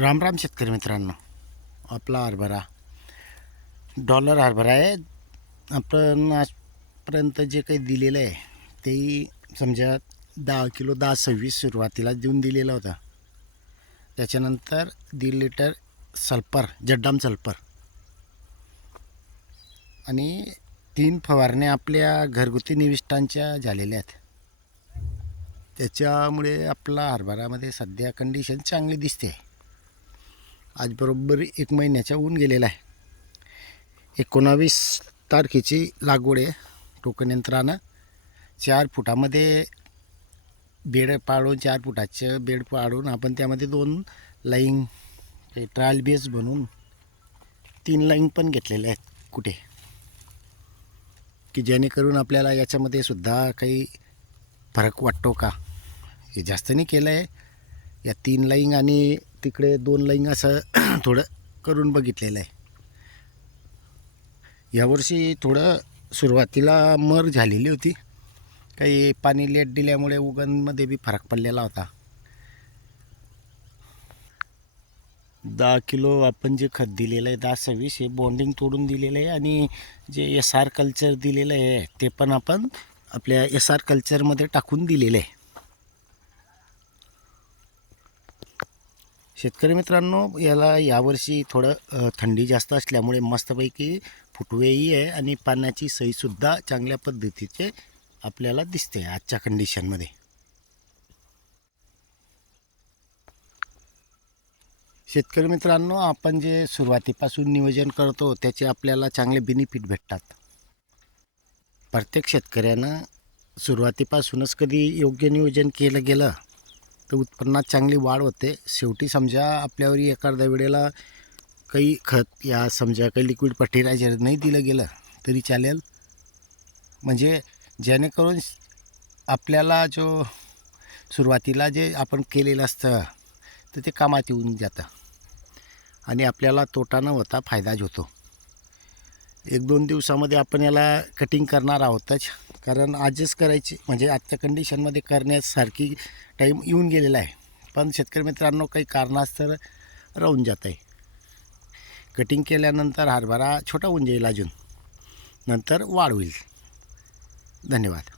राम राम शेतकरी मित्रांनो आपला हरभरा. डॉलर हरभरा आहे. आपण आजपर्यंत जे काही दिलेलं आहे तेही समजा दहा किलो दहा सव्वीस सुरुवातीला देऊन दिलेला होता. त्याच्यानंतर दीड लिटर सल्फर जड्डाम सल्फर. आणि तीन फवारण्या आपल्या घरगुती निविष्टांच्या झालेल्या आहेत. त्याच्यामुळे आपला हरभरामध्ये सध्या कंडिशन चांगली दिसते. आज बरोबर एक महिन्याच्या ऊन गेलेला आहे. एकोणावीस तारखेची लागवड आहे टोकन यंत्रानं. चार फुटामध्ये बेड पाडून चार फुटाचं बेड पाडून आपण त्यामध्ये दोन लाईन ट्रायल बेस बनवून तीन लाईन पण घेतलेले आहेत कुठे. की जेणेकरून आपल्याला याच्यामध्ये सुद्धा काही फरक वाटतो का? हे जास्त नाही केलं आहे या तीन लाईंग आणि तिकडे दोन लाईंग असं थोडं करून बघितलेलं आहे. यावर्षी थोडं सुरुवातीला मर झालेली होती. काही पाणी लेट दिल्यामुळे उगनमध्ये बी फरक पडलेला होता. दहा किलो आपण जे खत दिलेलं आहे दहा सव्वीस हे बॉन्डिंग तोडून दिलेलं आहे आणि जे एस आर कल्चर दिलेलं आहे ते पण आपण आपल्या एस आर कल्चरमध्ये टाकून दिलेलं आहे. शेतकरी मित्रांनो याला यावर्षी थोडं थंडी जास्त असल्यामुळे मस्तपैकी फुटवेही आहे आणि पाण्याची सईसुद्धा चांगल्या पद्धतीचे आपल्याला दिसते आजच्या कंडिशनमध्ये शेतकरी मित्रांनो आपण जे सुरुवातीपासून नियोजन करतो त्याचे आपल्याला चांगले बेनिफिट भेटतात. प्रत्येक शेतकऱ्यानं सुरुवातीपासूनच कधी योग्य नियोजन केलं गेलं तर उत्पन्नात चांगली वाढ होते. शेवटी समजा आपल्यावर एखाद्या वेळेला काही खत या समजा काही लिक्विड फर्टिलायझर नाही दिलं गेलं तरी चालेल. म्हणजे जेणेकरून आपल्याला जो सुरुवातीला जे आपण केलेलं असतं तर ते कामात येऊन जातं. आणि आपल्याला तोटा न होता फायदाच होतो. एक दोन दिवसामध्ये आपण याला कटिंग करणार आहोतच. कारण आजच करायची म्हणजे आजच्या कंडिशनमध्ये करण्यासारखी टाईम येऊन गेलेला आहे. पण शेतकरी मित्रांनो काही कारणास्तर राहून जात आहे कटिंग केल्यानंतर हरभरा छोटा होऊन जाईल अजून. नंतर वाढ होईल. धन्यवाद.